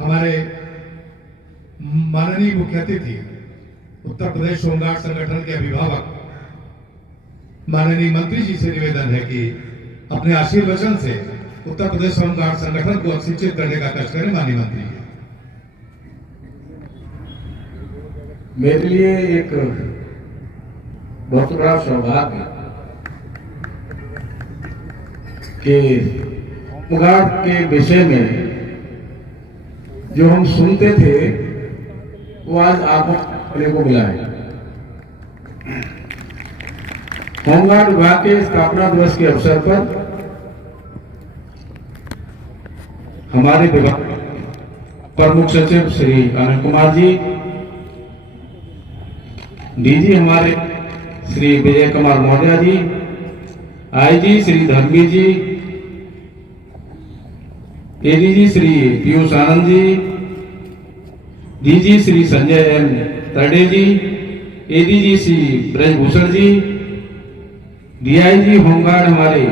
हमारे माननीय मुख्य अतिथि उत्तर प्रदेश होमगार्ड संगठन के अभिभावक माननीय मंत्री जी से निवेदन है कि अपने आशीर्वचन से उत्तर प्रदेश होमगार्ड संगठन को शिक्षित करने का कष्ट करें। माननीय मंत्री जी, मेरे लिए एक बहुत बड़ा सौभाग्य कि होमगार्ड के विषय में जो हम सुनते थे वो आज आपको सुनने को मिला है। होमगार्ड विभाग के स्थापना दिवस के अवसर पर हमारे विभाग प्रमुख सचिव श्री अनिल कुमार जी, डीजी हमारे श्री विजय कुमार मौर्य जी, आईजी श्री धर्मवीर जी, ADG Shri Piyush Anand ji, DG Shri Sanjay M Tarde जी, एडीजी श्री ब्रजभूषण जी, डीआईजी होमगार्ड हमारे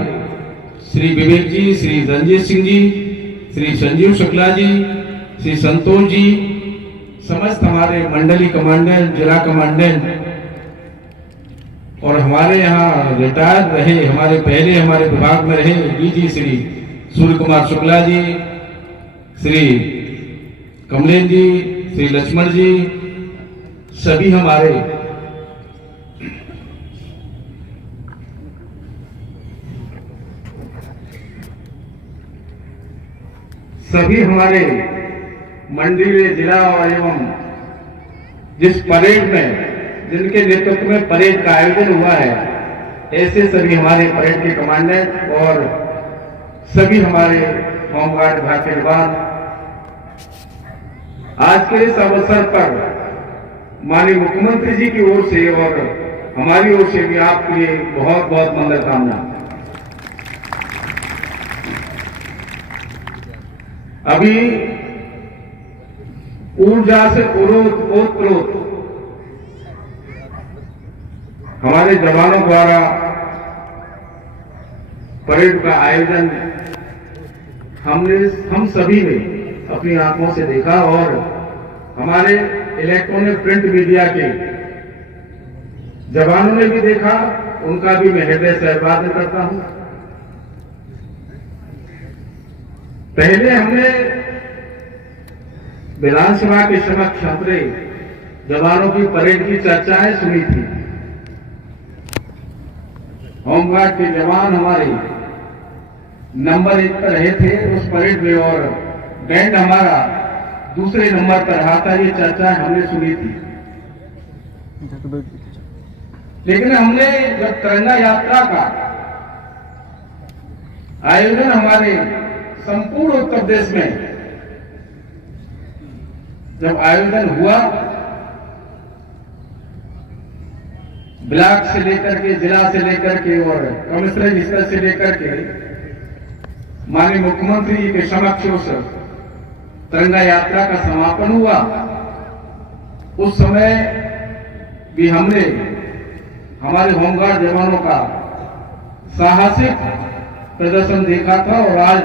श्री विवेक जी, श्री रंजीत सिंह जी, श्री संजीव शुक्ला जी, श्री संतोष जी, समस्त हमारे मंडली कमांडेंट, जिला कमांडेंट और हमारे यहाँ रिटायर्ड रहे, पहले हमारे विभाग में रहे डीजी श्री सूर्य कुमार शुक्ला जी, श्री कमलेश जी, श्री लक्ष्मण जी, सभी हमारे मंडलीय जिला और एवं जिस परेड में जिनके नेतृत्व में परेड का आयोजन हुआ है, ऐसे सभी हमारे परेड के कमांडेंट और सभी हमारे होमगार्ड विभाग के जवान, आज के इस अवसर पर माननीय मुख्यमंत्री जी की ओर से और हमारी ओर से भी आपके लिए बहुत बहुत मंगलकामना। अभी ऊर्जा से ओतप्रोत हमारे जवानों द्वारा परेड का आयोजन हम सभी ने अपनी आंखों से देखा और हमारे इलेक्ट्रॉनिक प्रिंट मीडिया के जवानों ने भी देखा, उनका भी मैं हृदय से अभिवादन करता हूं। पहले हमने विधानसभा के समक्ष अपने जवानों की परेड की चर्चाएं सुनी थी। होमगार्ड के जवान हमारे नंबर 1 पर रहे थे उस परेड में और बैंड हमारा दूसरे नंबर पर रहा था। ये चर्चाएं हमने सुनी थी, लेकिन हमने जब तिरंगा यात्रा का आयोजन हमारे संपूर्ण उत्तर प्रदेश में जब आयोजन हुआ, ब्लॉक से लेकर के, जिला से लेकर के और कमिश्नर स्तर से लेकर के माननीय मुख्यमंत्री जी के समक्ष उस तिरंगा यात्रा का समापन हुआ, उस समय भी हमने हमारे होमगार्ड जवानों का साहसिक प्रदर्शन देखा था और आज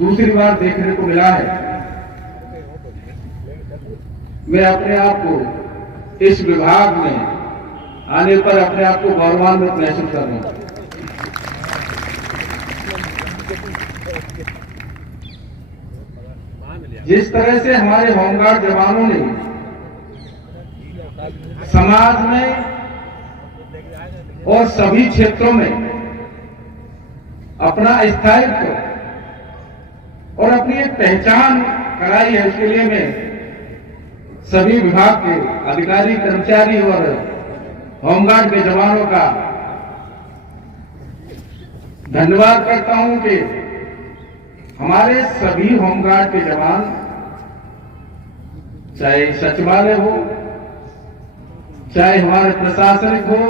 दूसरी बार देखने को मिला है। मैं अपने आप को इस विभाग में आने पर अपने आप को गौरवान्वित महसूस कर रहा हूं। जिस तरह से हमारे होमगार्ड जवानों ने समाज में और सभी क्षेत्रों में अपना स्थायित्व और अपनी एक पहचान कराई है, उसके लिए मैं सभी विभाग के अधिकारी, कर्मचारी और होमगार्ड के जवानों का धन्यवाद करता हूं कि हमारे सभी होमगार्ड के जवान, चाहे सचिवालय हो, चाहे हमारे प्रशासनिक हो,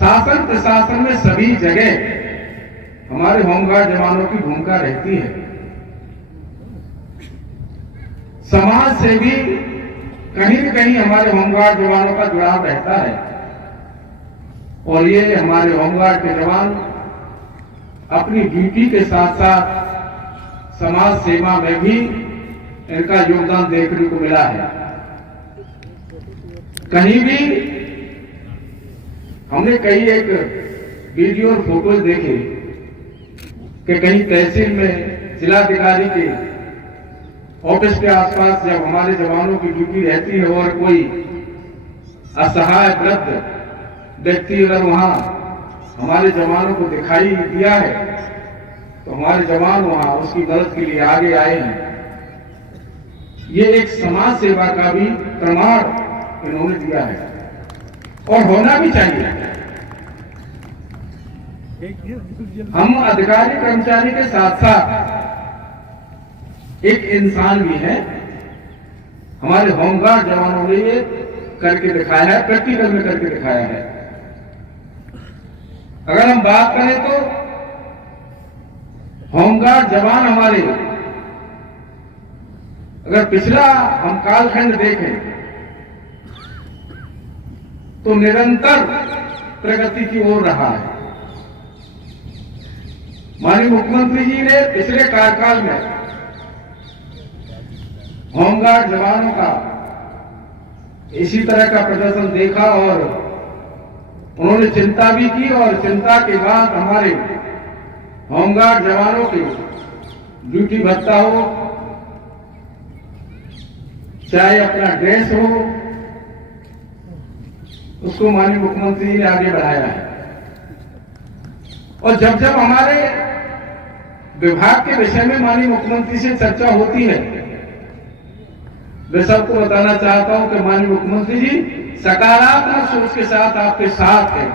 शासन प्रशासन में सभी जगह हमारे होमगार्ड जवानों की भूमिका रहती है। समाज से भी कहीं न कहीं हमारे होमगार्ड जवानों का जुड़ाव रहता है और ये हमारे होमगार्ड के जवान अपनी ड्यूटी के साथ साथ समाज सेवा में भी इनका योगदान देखने को मिला है। कहीं भी हमने कई एक वीडियो और फोटोज देखे कि कहीं तहसील में जिलाधिकारी के ऑफिस के आसपास जब हमारे जवानों की ड्यूटी रहती है और कोई असहाय वृद्ध व्यक्ति अगर वहां हमारे जवानों को दिखाई दिया है तो हमारे जवान वहां उसकी मदद के लिए आगे आए हैं। ये एक समाज सेवा का भी प्रमाण इन्होंने दिया है और होना भी चाहिए। हम अधिकारी कर्मचारी के साथ साथ एक इंसान भी है। हमारे होमगार्ड जवानों ने ये करके दिखाया है, प्रैक्टिकल में करके दिखाया है। अगर हम बात करें तो होमगार्ड जवान हमारे, अगर पिछला हम कालखंड देखें तो निरंतर प्रगति की ओर रहा है। माननीय मुख्यमंत्री जी ने पिछले कार्यकाल में होमगार्ड जवानों का इसी तरह का प्रदर्शन देखा और उन्होंने चिंता भी की और चिंता के बाद हमारे होमगार्ड जवानों के ड्यूटी भत्ता हो, चाहे अपना ड्रेस हो, उसको माननीय मुख्यमंत्री जी ने आगे बढ़ाया है। और जब जब हमारे विभाग के विषय में माननीय मुख्यमंत्री से चर्चा होती है, मैं सबको बताना चाहता हूं कि माननीय मुख्यमंत्री जी सकारात्मक सोच के साथ आपके साथ हैं।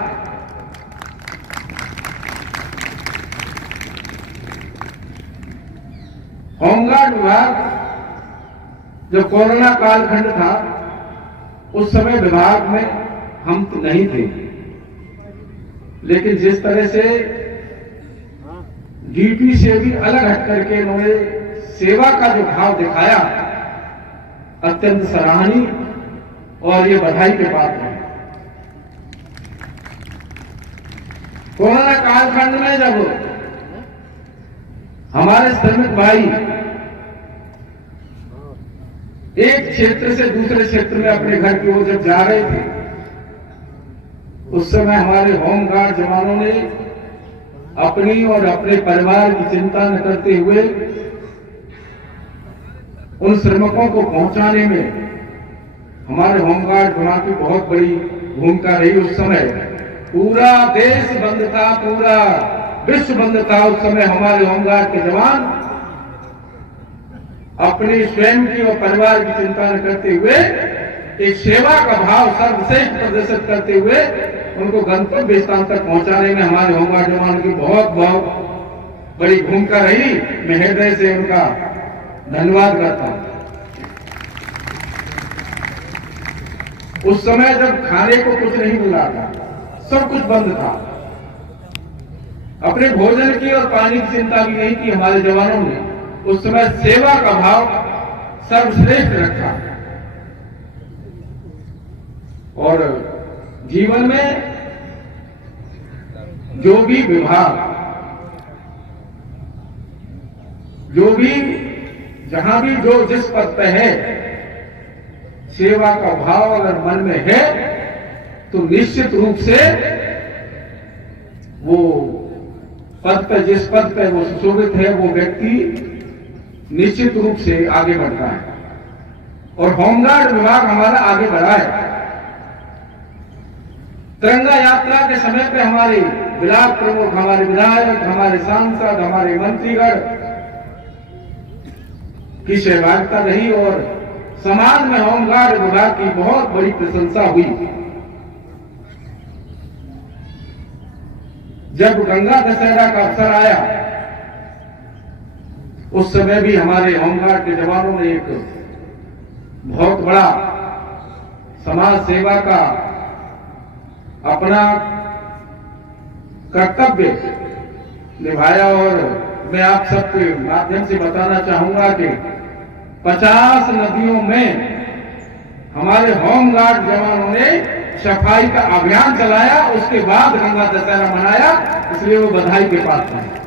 होमगार्ड विभाग जब कोरोना कालखंड था उस समय विभाग में हम तो नहीं थे, लेकिन जिस तरह से ड्यूटी से भी अलग हट करके इन्होंने सेवा का जो भाव दिखाया अत्यंत सराहनीय और ये बधाई के पात्र है। कोरोना कालखंड में जब हमारे श्रमिक भाई एक क्षेत्र से दूसरे क्षेत्र में अपने घर की ओर जब जा रहे थे, उस समय हमारे होमगार्ड जवानों ने अपनी और अपने परिवार की चिंता न करते हुए उन श्रमिकों को पहुंचाने में हमारे होमगार्ड विभाग की बहुत बड़ी भूमिका रही। उस समय पूरा देश बंद था, पूरा विश्व बंद था। उस समय हमारे होमगार्ड के जवान अपनी स्वयं की और परिवार की चिंता न करते हुए एक सेवा का भाव सर्वश्रेष्ठ प्रदर्शित करते हुए उनको गंतव्य स्थान तक पहुंचाने में हमारे होमगार्ड जवान की बहुत बहुत बड़ी भूमिका रही। मैं हृदय से उनका धन्यवाद करता हूं। उस समय जब खाने को कुछ नहीं मिला था, सब कुछ बंद था, अपने भोजन की और पानी की चिंता भी नहीं की हमारे जवानों ने। उस समय सेवा का भाव सर्वश्रेष्ठ रखा और जीवन में जो भी विभाग, जो भी जहां भी जो जिस पद पे है, सेवा का भाव अगर मन में है तो निश्चित रूप से वो पद पे, जिस पद पे वो सुशोभित है, वो व्यक्ति निश्चित रूप से आगे बढ़ता है। और होमगार्ड विभाग हमारा आगे बढ़ा है। तिरंगा यात्रा के समय पे हमारे ब्लॉक प्रमुख, हमारे विधायक, हमारे सांसद, हमारे मंत्रीगण की सहभागिता रही और समाज में होमगार्ड विभाग की बहुत बड़ी प्रशंसा हुई। जब गंगा दशहरा का अवसर आया, उस समय भी हमारे होमगार्ड के जवानों ने एक बहुत बड़ा समाज सेवा का अपना कर्तव्य निभाया। और मैं आप सबके माध्यम से बताना चाहूंगा कि 50 नदियों में हमारे होमगार्ड जवानों ने सफाई का अभियान चलाया, उसके बाद गंगा दशहरा मनाया, इसलिए वो बधाई के पात्र हैं।